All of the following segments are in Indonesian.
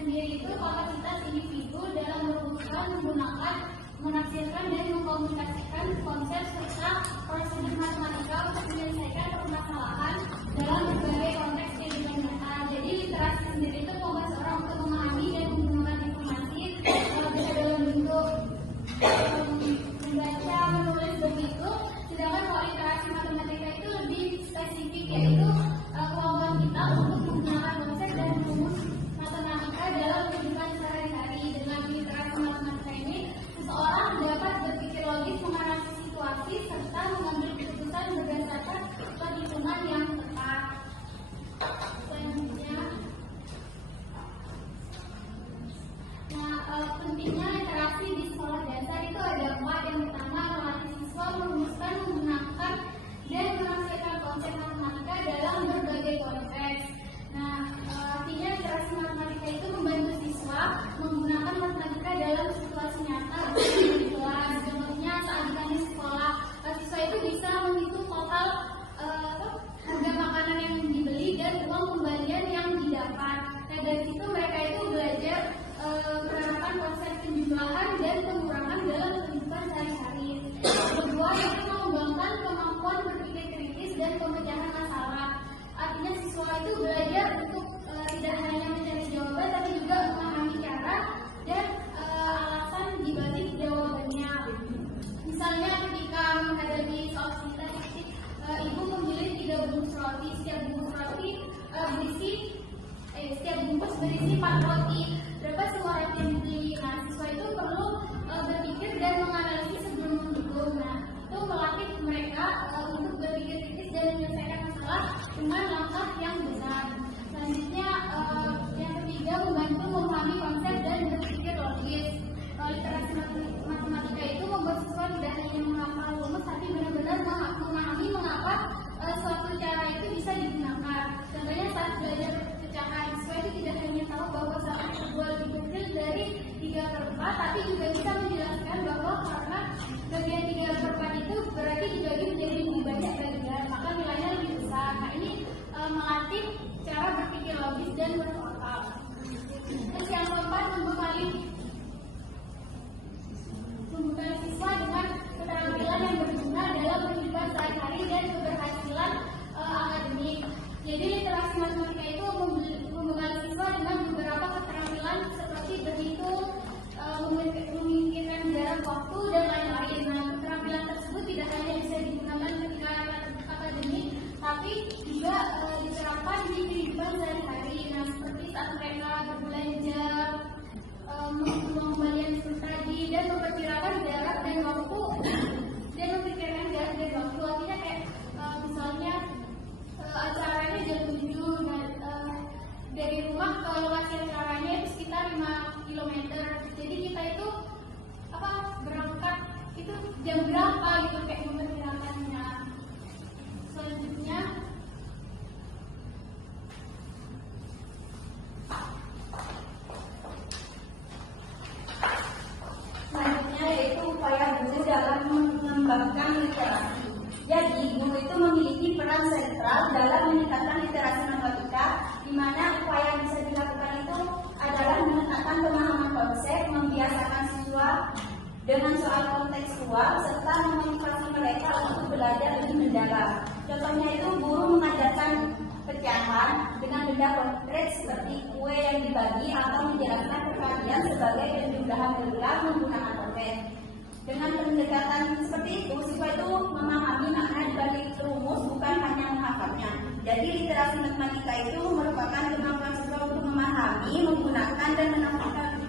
sendiri itu kapasitas individu dalam merumuskan, menggunakan, menafsirkan dan mengkomunikasikan konsep serta prosedur matematika untuk menyelesaikan permasalahan dalam berbagai konteks kehidupan nyata. Jadi literasi sendiri itu membahas orang untuk memahami dan menggunakan informasi bisa dalam bentuk membaca, menulis begitu. Sedangkan kalau literasi matematika itu lebih spesifik, yaitu kemampuan kita untuk menggunakan konsep dan rumus matematika dalam kehidupan sehari-hari. Dengan literasi matematika ini, seseorang dapat berpikir logis, menganalisis situasi, serta mengambil keputusan berdasarkan perhitungan yang tepat. Selanjutnya, pentingnya literasi di sekolah dasar itu ada 4. Yang pertama, melatih siswa merumuskan, menggunakan, dan menafsirkan konsep matematika dalam berbagai konteks. Artinya literasi matematika itu membantu siswa menggunakan matematika dalam situasi nyata di kelas. Contohnya saat di sekolah, siswa itu bisa menghitung total harga makanan yang dibeli dan uang kembalian yang didapat. Dari situ mereka itu belajar menerapkan konsep penjumlahan dan pengurangan dalam kehidupan sehari-hari. Kedua, itu mengembangkan kemampuan berpikir kritis dan pemecahan masalah. Artinya siswa itu belajar untuk tidak hanya mencari jawaban, tapi juga memahami cara dan alasan dibalik jawabannya. Misalnya ketika menghadapi soal cerita, ibu memilih 3 bungkus roti, setiap bungkus berisi 4 roti. Berapa semua roti yang dibeli? Siswa itu perlu berpikir dan menganalisis sebelum menghitung. Itu melatih mereka untuk berpikir kritis dan menyelesaikan masalah dengan langkah yang benar. Selanjutnya, yang ketiga, membantu memahami konsep dan berpikir logis. Literasi matematika itu membuat siswa tidak hanya menghafal rumus, tapi benar-benar memahami mengapa suatu cara itu bisa digunakan. Contohnya saat belajar pecahan, siswa itu tidak hanya tahu bahwa saat terbuat lebih kecil dari 3/4, tapi juga bisa menjelaskan bahwa karena bagian 3/4 itu berarti dibagi menjadi lebih banyak bagian, maka nilainya lebih besar. Ini melatih cara berpikir logis dan berotak. Terus yang keempat, membekali siswa dengan keterampilan yang berguna dalam kehidupan sehari-hari dan keberhasilan akademik. Jadi literasi matematika itu membekali siswa dengan beberapa keterampilan seperti berhitung, memikirkan jarak waktu, dan lain-lain. Keterampilan tersebut tidak hanya bisa digunakan ketika akademik, tapi juga diterapkan di kehidupan sehari-hari. Seperti saat mereka berbelanja, pengembalian tadi, dan memperkirakan jarak dan waktu, dan memikirkan jarak dan waktu. Artinya kayak misalnya acaranya jam 7, dari rumah ke lokasi acaranya itu sekitar 5 km. Jadi kita itu berangkat itu jam berapa gitu, kayak memperkirakannya. Selanjutnya, yaitu upaya guru dalam mengembangkan literasi. Jadi, guru itu memiliki peran sentral dalam meningkatkan literasi matematika, di mana upaya yang bisa dilakukan itu adalah meningkatkan pemahaman konsep, membiasakan siswa dengan soal kontekstual, serta memotivasi mereka untuk belajar lebih mendalam. Contohnya itu guru mengajarkan pecahan dengan benda konkret seperti kue yang dibagi, atau menjelaskan perkalian sebagai penjumlahan gelar menggunakan konten. Dengan pendekatan seperti itu, siswa itu memahami makna dibalik rumus, bukan hanya menghafalnya. Jadi literasi matematika itu merupakan kemampuan siswa untuk memahami, menggunakan, dan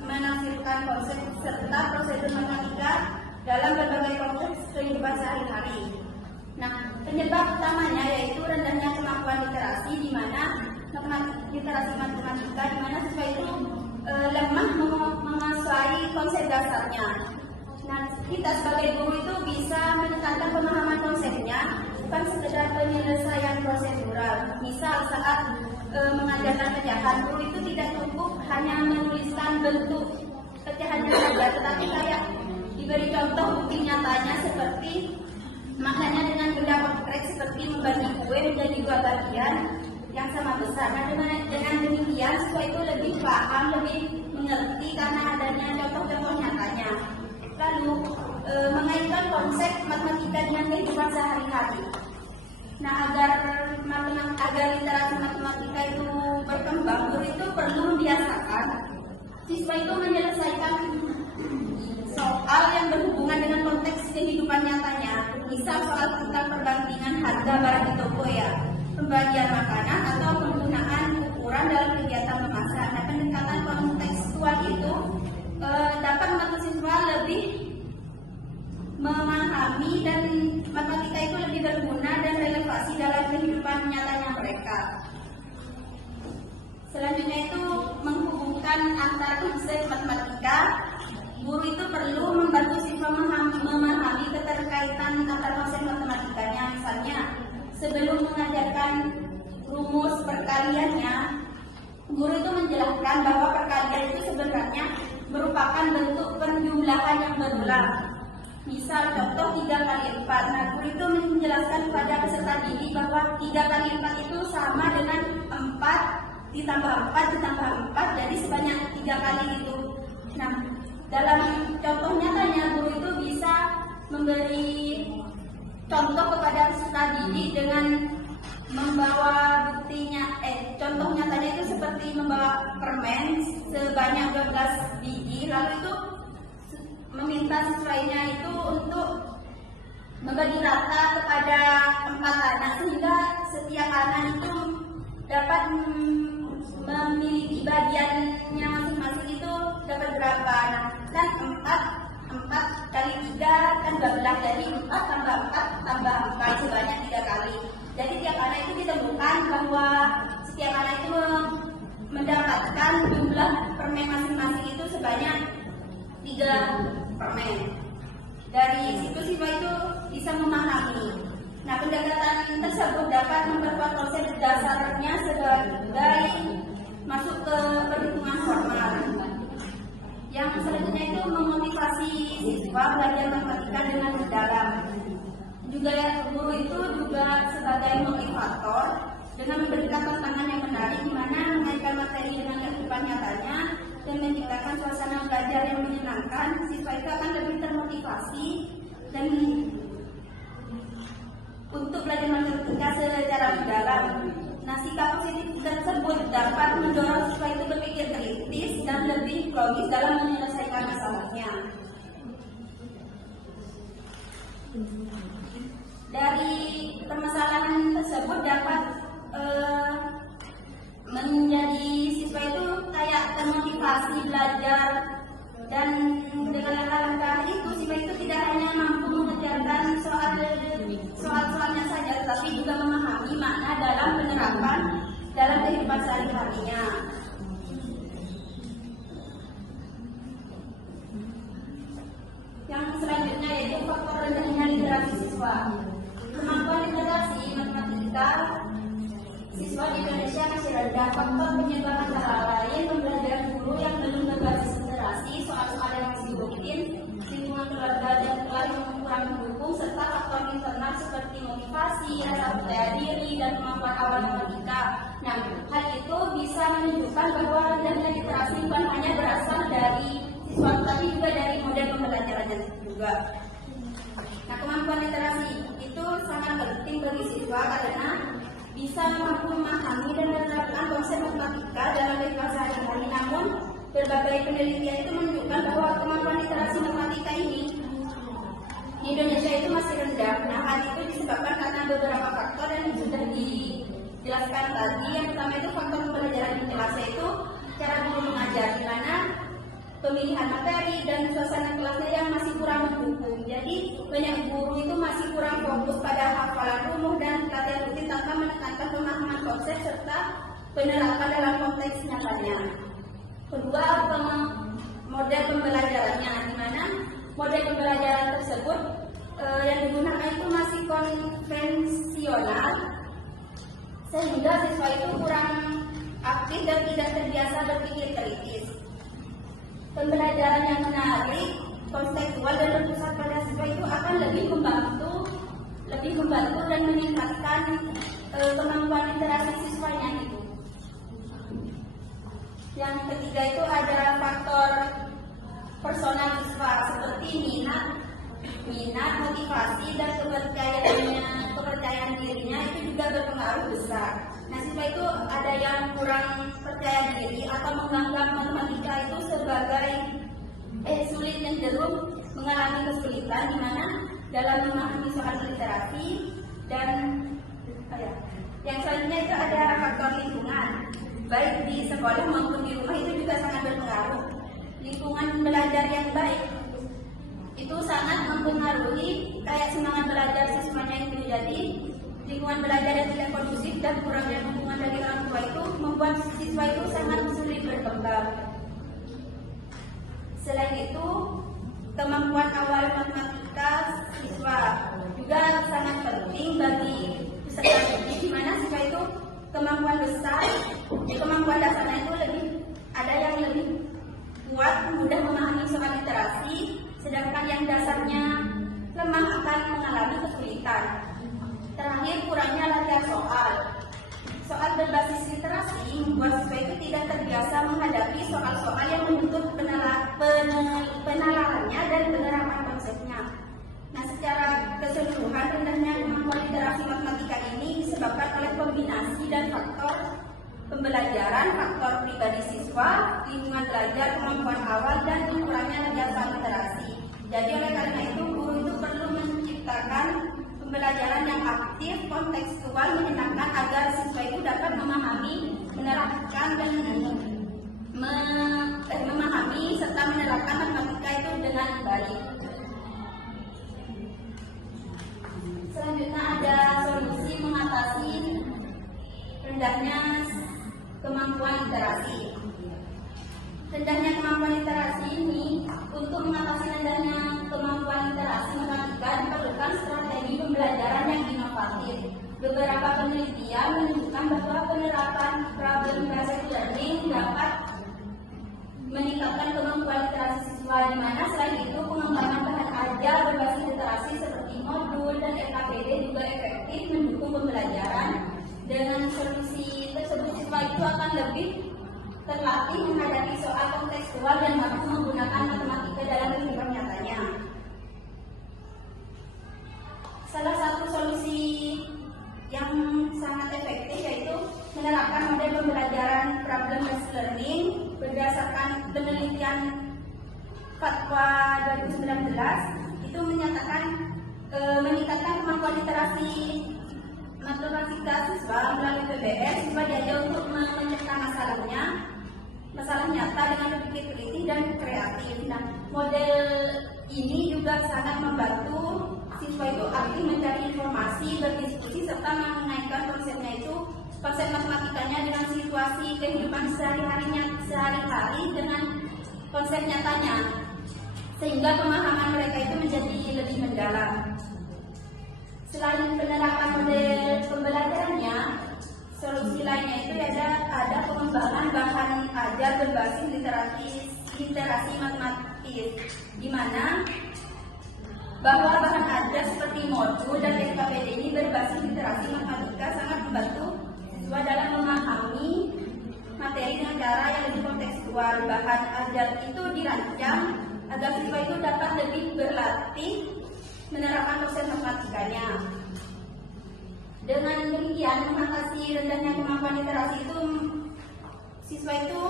menafsirkan konsep serta prosedur matematika dalam berbagai konteks kehidupan sehari-hari. Penyebab utamanya yaitu rendahnya kemampuan literasi, di mana literasi matematika, di mana siswa itu lemah menguasai konsep dasarnya. Kita sebagai guru itu bisa menekankan pemahaman konsepnya, bukan sekedar penyelesaian prosedural. Misal saat mengajarkan pecahan, guru itu tidak cukup hanya menuliskan bentuk pecahannya saja, tetapi kayak diberi contoh bukti nyatanya, seperti maknanya dengan benda konkret seperti membagi kue menjadi 2 bagian, yang sama besar. Nah, dengan demikian siswa itu lebih paham, lebih mengerti karena adanya contoh-contoh nyatanya. Lalu mengaitkan konsep matematika dengan kehidupan sehari-hari. Nah, agar literasi matematika itu berkembang, guru itu perlu membiasakan siswa itu menyelesaikan soal yang berhubungan dengan konteks kehidupan nyatanya. Misal soal tentang perbandingan harga barang di toko ya, pembagian makanan atau penggunaan ukuran dalam kegiatan memasak. Nah, pendekatan kontekstual itu dapat membantu siswa lebih memahami dan matematika itu lebih berguna dan relevansi dalam kehidupan nyatanya mereka. Selanjutnya itu menghubungkan antara konsep matematika. Guru itu perlu membantu siswa memahami keterkaitan antara konsep matematikanya. Misalnya, sebelum mengajarkan rumus perkaliannya, guru itu menjelaskan bahwa perkalian itu sebenarnya merupakan bentuk penjumlahan yang berulang. Misal contoh 3 kali 4. Nah, guru itu menjelaskan kepada peserta didik bahwa 3 kali 4 itu sama dengan 4 ditambah 4 ditambah 4, jadi sebanyak 3 kali itu. Nah, dalam contoh nyatanya guru itu bisa memberi contoh kepada peserta didik dengan membawa buktinya. Contoh nyatanya itu seperti membawa permen sebanyak 12 biji, lalu itu meminta siswanya itu untuk membagi rata kepada 4 anak sehingga setiap anak itu dapat memiliki bagiannya masing-masing itu dapat berapa. Nah, kan 4 kali 3 kan 12, jadi 4 tambah 4 tambah 4 sebanyak 3 kali. Jadi tiap anak itu ditemukan bahwa setiap anak itu mendapatkan jumlah permen masing-masing itu sebanyak 3 permen. Dari situ siswa itu bisa memahami. Nah, pendekatan tersebut dapat memperkuat konsep dasarnya sebagai masuk ke perhitungan formal. Yang selanjutnya itu memotivasi siswa belajar matematika dengan mendalam. Juga guru itu juga sebagai motivator dengan memberikan tantangan yang menarik, di mana mengaitkan materi dengan kehidupan nyatanya dan menciptakan suasana belajar yang menyenangkan. Siswa itu akan lebih termotivasi dan untuk belajar matematika secara mendalam. Nah, sikap positif tersebut dapat mendorong siswa itu berpikir kritis dan lebih logis dalam menyelesaikan masalahnya. Dari permasalahan tersebut dapat menjadi siswa itu kayak termotivasi belajar, dan dengan langkah itu siswa itu tidak hanya mampu mengerjakan soal-soalnya saja, tetapi juga memahami makna dalam penerapan dalam kehidupan sehari-harinya. Yang selanjutnya yaitu faktor rendahnya literasi siswa. Kemampuan literasi matematika siswa di Indonesia masih rendah. Faktor penyebab antara lain pembelajaran guru yang belum berbasis literasi, soal-soal yang masih rutin, lingkungan keluarga dan kelas yang kurang mendukung, serta faktor internal seperti motivasi, rasa percaya diri, dan kemampuan awal matematika. Nah, hal itu bisa menunjukkan bahwa rendahnya literasi bukan hanya berasal dari siswa, tapi juga dari model pembelajarannya juga. Nah, kemampuan literasi itu sangat penting bagi siswa karena bisa mampu memahami dan menerapkan konsep matematika dalam kehidupan sehari-hari. Namun, berbagai penelitian itu menunjukkan bahwa kemampuan literasi matematika ini di Indonesia itu masih rendah. Nah, hal itu disebabkan karena beberapa faktor yang sudah dijelaskan tadi. Yang pertama itu faktor pembelajaran di kelas, yaitu cara guru mengajar, di mana pemilihan materi dan suasana kelasnya yang masih kurang mendukung. Jadi banyak guru itu masih kurang fokus pada hafalan rumus dan latihan rutin tanpa menekankan pemahaman konsep serta penerapan dalam konteks nyatanya. Kedua, model pembelajarannya, di mana model pembelajaran tersebut yang digunakan itu masih konvensional, sehingga siswa itu kurang aktif dan tidak terbiasa berpikir kritis. Pembelajaran yang menarik, konseptual dan berpusat pada siswa itu akan lebih membantu dan meningkatkan kemampuan literasi siswanya. Yang ketiga itu ada faktor personal siswa seperti minat, motivasi dan kepercayaan dirinya itu juga berpengaruh besar. Nah, siswa itu ada yang kurang percaya diri atau menganggap matematika itu sebagai sulit, cenderung mengalami kesulitan di mana dalam memahami soal literasi. Dan yang selanjutnya itu ada faktor lingkungan, baik di sekolah maupun di rumah itu juga sangat berpengaruh. Lingkungan belajar yang baik itu sangat mempengaruhi kayak semangat belajar siswanya itu. Jadi lingkungan belajar yang tidak kondusif dan kurangnya dukungan dari orang tua itu membuat siswa itu sangat sulit berkembang. Selain itu, kemampuan awal matematika siswa juga sangat penting bagi peserta didik, di mana siswa itu kemampuan dasarnya itu ada yang lebih kuat, mudah memahami soal literasi, sedangkan yang dasarnya lemah akan mengalami kesulitan. Terakhir, kurangnya latihan soal berbasis literasi membuat siswa itu tidak terbiasa menghadapi soal-soal yang menuntut penalarannya dan penerapan konsepnya. Nah, secara keseluruhan rendahnya kemampuan literasi matematika ini disebabkan oleh kombinasi dan faktor pembelajaran, faktor pribadi siswa, lingkungan belajar, kemampuan awal, dan kurangnya latihan literasi. Jadi oleh karena itu guru itu perlu menciptakan pembelajaran yang aktif, kontekstual, menyenangkan agar siswa itu dapat memahami, menerapkan dan memahami serta menerapkan matematika itu dengan baik. Selanjutnya ada solusi mengatasi rendahnya kemampuan literasi. Rendahnya kemampuan literasi ini, untuk mengatasi rendahnya kemampuan literasi matematika diperlukan strategi pembelajaran yang inovatif. Beberapa penelitian menunjukkan bahwa penerapan problem-based learning dapat meningkatkan kemampuan literasi siswa, di mana selain itu pengembangan bahan ajar berbasis literasi seperti modul dan LKPD juga efektif mendukung pembelajaran. Dengan solusi tersebut siswa itu akan lebih terlatih menghadapi soal kontekstual dan mampu menggunakan matematika dalam kehidupan nyatanya. Salah satu solusi yang sangat efektif yaitu menerapkan model pembelajaran problem-based learning berdasarkan penelitian Fatwa 2019 itu menyatakan meningkatkan kemampuan literasi matematika siswa melalui PBS. Siswa diajar untuk memecahkan masalah nyata dengan berpikir kritis dan kreatif. Nah, model ini juga sangat membantu siswa itu aktif mencari informasi, berdiskusi, serta mengaitkan konsep matematikanya dengan situasi kehidupan sehari-hari dengan konsep nyatanya, sehingga pemahaman mereka itu menjadi lebih mendalam. Selain penerapan model pembelajarannya, solusi lainnya itu ada pengembangan bahan ajar berbasis literasi matematis, di mana bahwa bahan ajar seperti modul dan LKPD ini berbasis literasi matematika sangat membantu siswa dalam memahami materi dengan cara yang lebih kontekstual. Bahan ajar itu dirancang agar siswa itu dapat lebih berlatih menerapkan konsep matematikanya. Dengan demikian, mengatasi rendahnya kemampuan literasi itu, siswa itu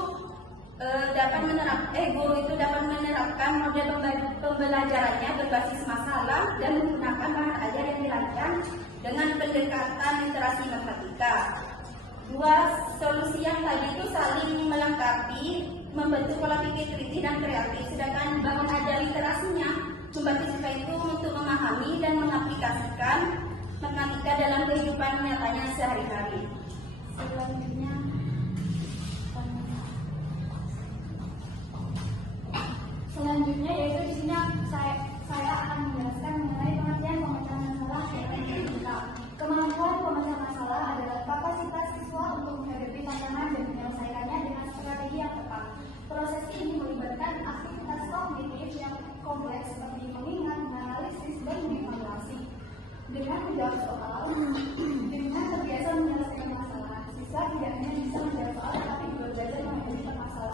guru itu dapat menerapkan model pembelajarannya berbasis masalah dan menggunakan bahan ajar yang dirancang dengan pendekatan literasi matematika. Dua solusi yang tadi itu saling melengkapi, membentuk pola pikir kritis dan kreatif, sedangkan bahan ajar literasinya membantu siswa itu untuk memahami dan mengaplikasikan matematika dalam kehidupan nyatanya sehari-hari. Selanjutnya yaitu di sini saya akan menjelaskan mengenai pengertian pemecahan masalah dalam matematika. Kemampuan pemecah masalah adalah kapasitas siswa untuk menghadapi tantangan dan menyelesaikannya dengan strategi yang tepat. Proses ini melibatkan aktivitas kognitif yang kompleks seperti mengingat, menganalisis, dan mengevaluasi. Dengan menjawab soal, dengan terbiasa menyelesaikan masalah, siswa tidak hanya bisa menjawab soal, tetapi juga belajar menghadapi permasalahan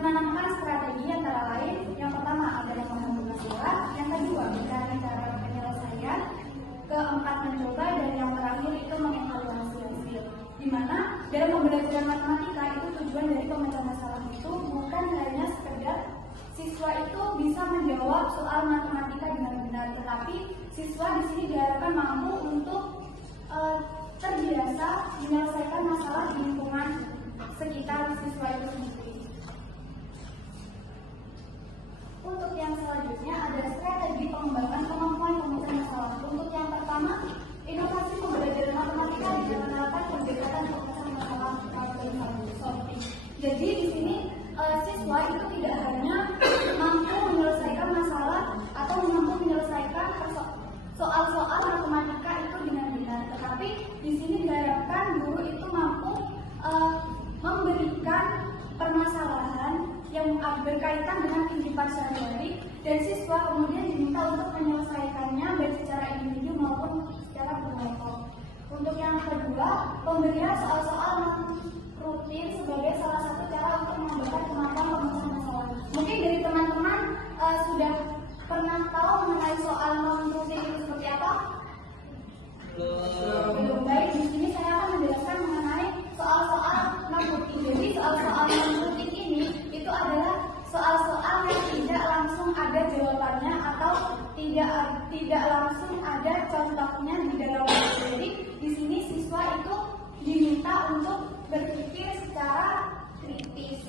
menanamkan strategi antara lain yang pertama adalah memahami masalah, yang kedua mencari cara penyelesaian, keempat mencoba, dan yang terakhir itu mengevaluasi hasil. Di mana dalam pembelajaran matematika itu tujuan dari pemecahan masalah itu bukan hanya sekedar siswa itu bisa menjawab soal matematika dengan benar, tetapi siswa di sini diharapkan mampu untuk terbiasa menyelesaikan masalah di lingkungan sekitar siswa itu sendiri. Untuk yang selanjutnya ada strategi pengembangan kemampuan pemecahan masalah. Untuk yang pertama, inovasi pembelajaran matematika dikenalkan pendekatan pemecahan masalah problem solving. Jadi di sini siswa itu tidak hanya mampu menyelesaikan masalah atau mampu menyelesaikan soal-soal matematika itu dengan benar, tetapi di sini diharapkan guru itu mampu memberikan permasalahan yang berkaitan dengan kehidupan sehari-hari dan siswa kemudian diminta untuk menyelesaikannya baik secara individu maupun secara berkelompok. Untuk yang kedua, pemberian soal-soal rutin sebagai salah satu cara untuk mengembangkan kemampuan pemecahan masalah. Mungkin dari teman-teman sudah pernah tahu mengenai soal non-rutin itu seperti apa? Belum. Baik, di sini saya akan menjelaskan mengenai soal-soal non-rutin. Jadi soal-soal non-rutin ini itu adalah soal-soal yang tidak langsung ada jawabannya atau tidak langsung ada contohnya di dalam buku. Jadi di sini siswa itu diminta untuk berpikir secara kritis.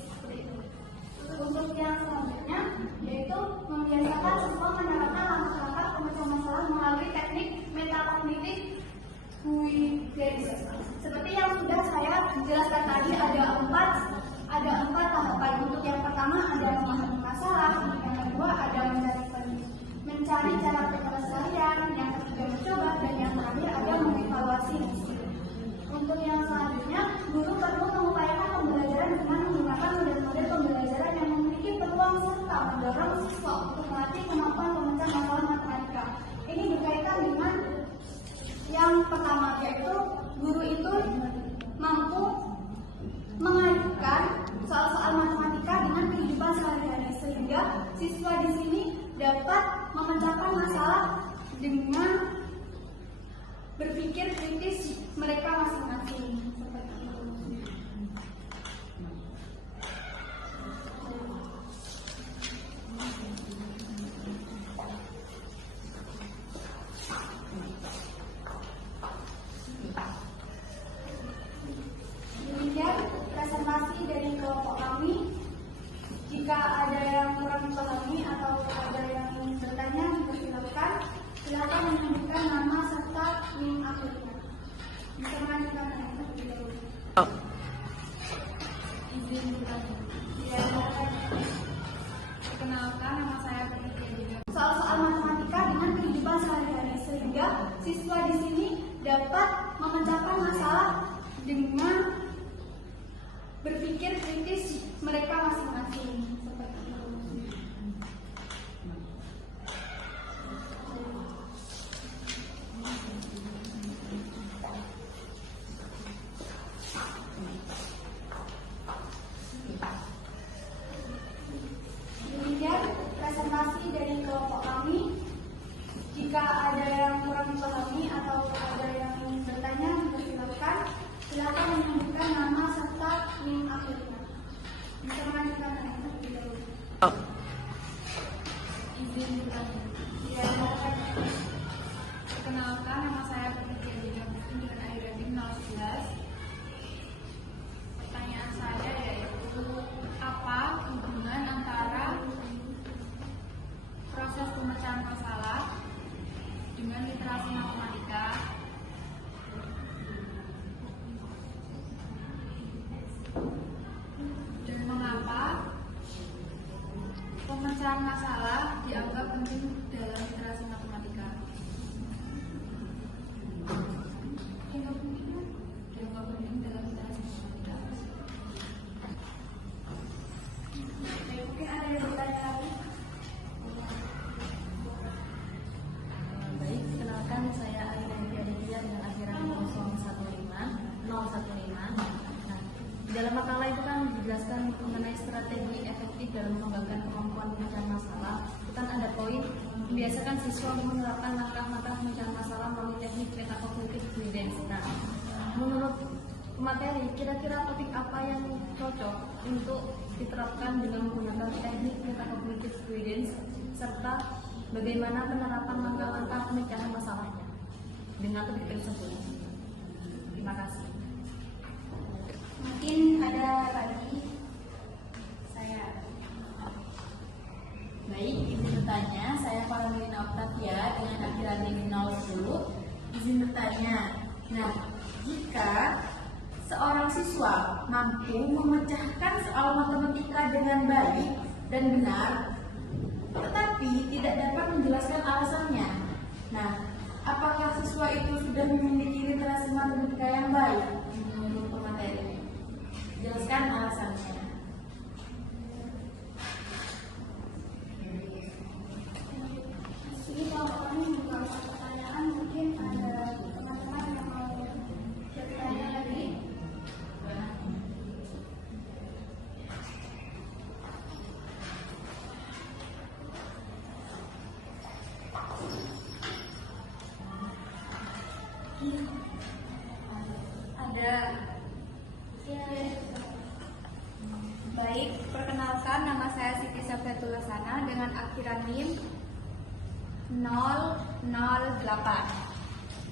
Untuk yang selanjutnya yaitu membiasakan siswa menerapkan langkah-langkah pemecahan masalah melalui teknik metakognitif Huygens. Seperti yang sudah saya jelaskan tadi, ada empat tahapan. Untuk yang pertama ada memahami masalah, yang kedua ada mencari cara penyelesaian, yang ketiga mencoba, dan yang terakhir ada mengevaluasi hasil. Untuk yang selanjutnya, guru perlu mengupayakan pembelajaran dengan menggunakan model-model pembelajaran yang memiliki peluang serta mendorong siswa untuk melatih kemampuan pemecahan masalah matematika. Ini berkaitan dengan yang pertama, yaitu guru itu mampu mengajukan soal-soal matematika dengan kehidupan sehari-hari sehingga siswa di sini dapat memecahkan masalah dengan berpikir kritis mereka masing-masing. Seperti itu. Demikian presentasi dari kelompok kami. Jika ada yang kurang dipahami atau ada yang ingin bertanya, silakan menyebutkan nama serta NIM akhirnya. Bisa melanjutkan terlebih dahulu. Izin bertanya. Perkenalkan, nama saya Putri Adina. Soal-soal matematika dengan kehidupan sehari-hari sehingga siswa di sini dapat memecahkan masalah dengan berpikir kritis mereka masing-masing. Seperti itu. Demikian presentasi dari kelompok kami. Jika ada yang kurang dipahami atau ada yang ingin bertanya, silakan menyebutkan nama serta NIM akhirnya. Bisa melanjutkan terlebih dahulu. Izin bertanya. Perkenalkan, nama saya Putri Adina dengan ID 011. Pertanyaan saya yaitu apa hubungan antara proses pemecahan masalah dengan literasi matematika? Dan mengapa pemecahan masalah dianggap penting dalam literasi matematika? Dianggap penting dalam literasi matematika. Mungkin ada yang bertanya lagi? Baik, kenalkan saya Aida Aditya dengan akhiran 015. Nah, di dalam makalah itu kan dijelaskan mengenai strategi efektif membiasakan siswa menerapkan langkah-langkah pemecahan masalah melalui teknik metakognitif guidance. Nah, menurut materi, kira-kira topik apa yang cocok untuk diterapkan dengan menggunakan teknik metakognitif guidance serta bagaimana penerapan langkah-langkah pemecahan masalahnya dengan topik tersebut? Terima kasih. Mungkin ada lagi saya. Baik, izin bertanya, saya Paulina Octavia dengan akhiran NIM 010. Izin bertanya, nah, jika seorang siswa mampu memecahkan soal matematika dengan baik dan benar, tetapi tidak dapat menjelaskan alasannya, nah, apakah siswa itu sudah memiliki literasi matematika yang baik menurut pemateri? Jelaskan alasannya. Jadi kalau kami buka pertanyaan, mungkin ada teman-teman yang mau bertanya lagi. Ada. Baik, perkenalkan nama saya Siti Safiatul Sana dengan akhiran NIM 008.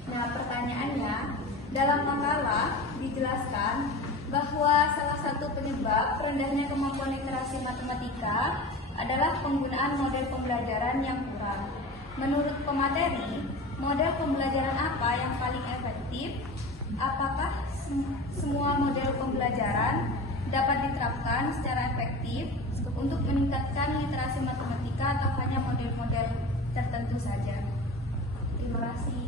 Nah, pertanyaannya, dalam makalah dijelaskan bahwa salah satu penyebab rendahnya kemampuan literasi matematika adalah penggunaan model pembelajaran yang kurang. Menurut pemateri, model pembelajaran apa yang paling efektif? Apakah semua model pembelajaran dapat diterapkan secara efektif untuk meningkatkan literasi matematika atau hanya model-model tertentu saja? Terima kasih.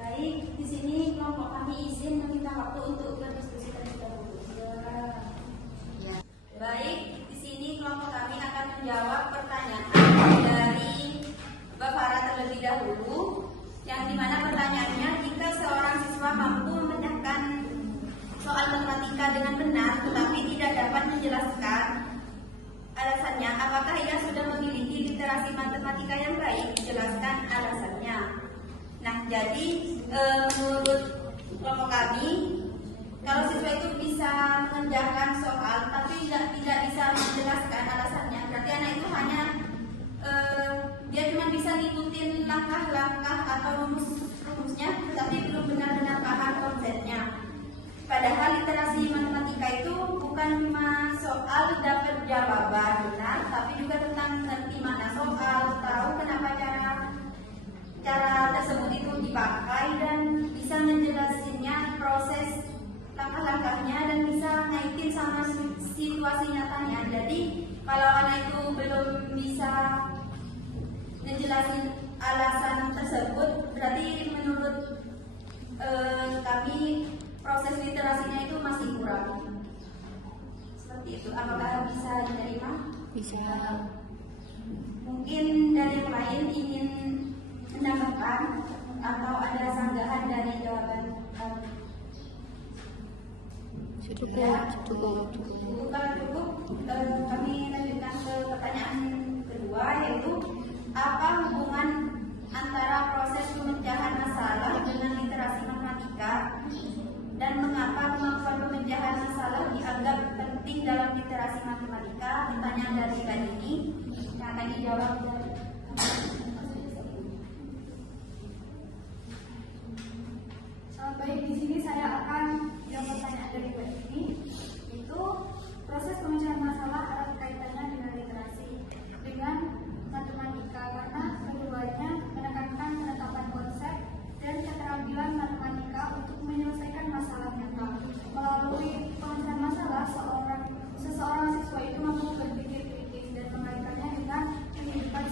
Baik, di sini kelompok kami izin meminta waktu untuk berdiskusi terlebih dahulu. Ya. Baik, di sini kelompok kami akan menjawab pertanyaan dari Mbak Farah terlebih dahulu, yang dimana pertanyaannya, jika seorang siswa mampu memecahkan soal matematika dengan benar, tetapi tidak dapat menjelaskan alasannya, apakah ia sudah memiliki literasi matematika yang baik? Jelaskan alasannya. Nah, jadi menurut kelompok kami, kalau siswa itu bisa mengerjakan soal tapi tidak bisa menjelaskan alasannya, berarti anak itu hanya dia cuma bisa ngikutin langkah-langkah atau rumusnya, tapi belum benar-benar paham konsepnya. Padahal literasi matematika itu bukan cuma soal dapat jawaban benar, tapi juga tentang ngerti makna soal, tahu kenapa cara tersebut itu dipakai, dan bisa ngejelasinnya proses langkah-langkahnya, dan bisa ngaitin sama situasi nyatanya. Jadi kalau anak itu belum bisa ngejelasin alasan tersebut, berarti menurut kami proses literasinya itu masih kurang. Seperti itu. Apakah bisa diterima? Bisa. Mungkin dari yang lain ingin menambahkan atau ada sanggahan dari jawaban kami? Cukup. Kalau cukup, kami lanjutkan ke pertanyaan kedua, yaitu apa hubungan antara proses pemecahan masalah dengan literasi matematika, dan mengapa kemampuan pemecahan masalah dianggap penting dalam literasi matematika? Pertanyaan dari Kak ini yang akan dijawab dari Baik, di sini saya akan yang pertanyaan dari Mbak ini, itu proses pemecahan masalah erat kaitannya dengan literasi dengan matematika, karena keduanya menekankan penetapan konsep dan keterampilan matematika untuk menyelesaikan masalah nyata. Melalui pemecahan masalah, seseorang siswa itu mampu berpikir kritis dan mengaitkannya dengan kehidupan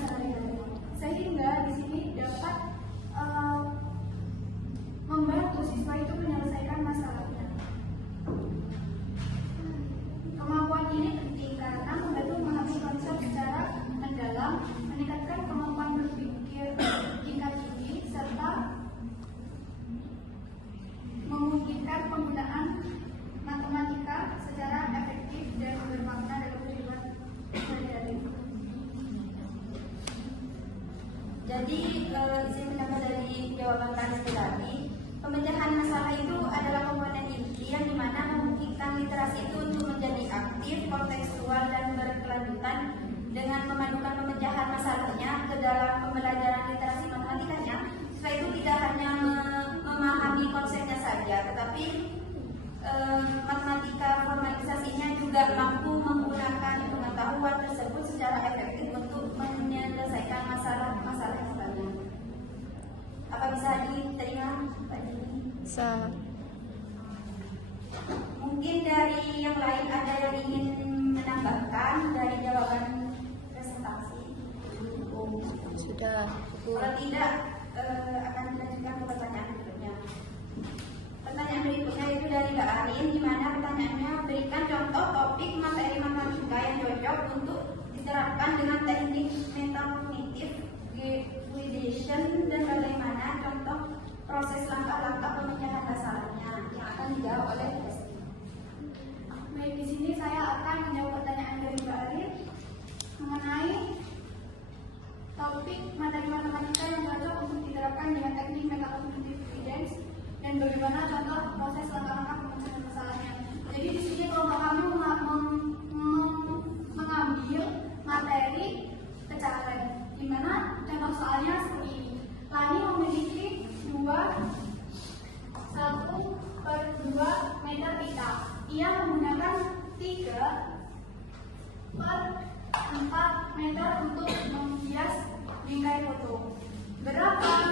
juga mampu menggunakan pengetahuan tersebut secara efektif untuk menyelesaikan masalah-masalah yang banyak. Apa bisa diterima, Pak Jimmy? Bisa. Mungkin dari yang lain ada yang ingin menambahkan dari jawaban presentasi? Sudah. Kalau tidak, akan dilanjutkan ke pertanyaan berikutnya. Pertanyaan berikutnya itu dari Mbak Arin, di mana pertanyaannya berikan contoh topik materi matematika yang cocok untuk diterapkan dengan teknik metakognitif gradation dan bagaimana contoh proses langkah-langkah pemecahan masalahnya yang akan dijawab oleh Desti. Baik, di sini saya akan menjawab pertanyaan dari Mbak Arin mengenai topik materi matematika yang cocok untuk diterapkan dengan teknik metakognitif gradation dan bagaimana contoh proses langkah-langkah pemecahan masalahnya. Jadi di sini kelompok kami mengambil materi pecahan, di mana contoh soalnya seperti ini. Lani memiliki 1/2 meter pita. Ia menggunakan 3/4 meter untuk menghias bingkai foto. Berapa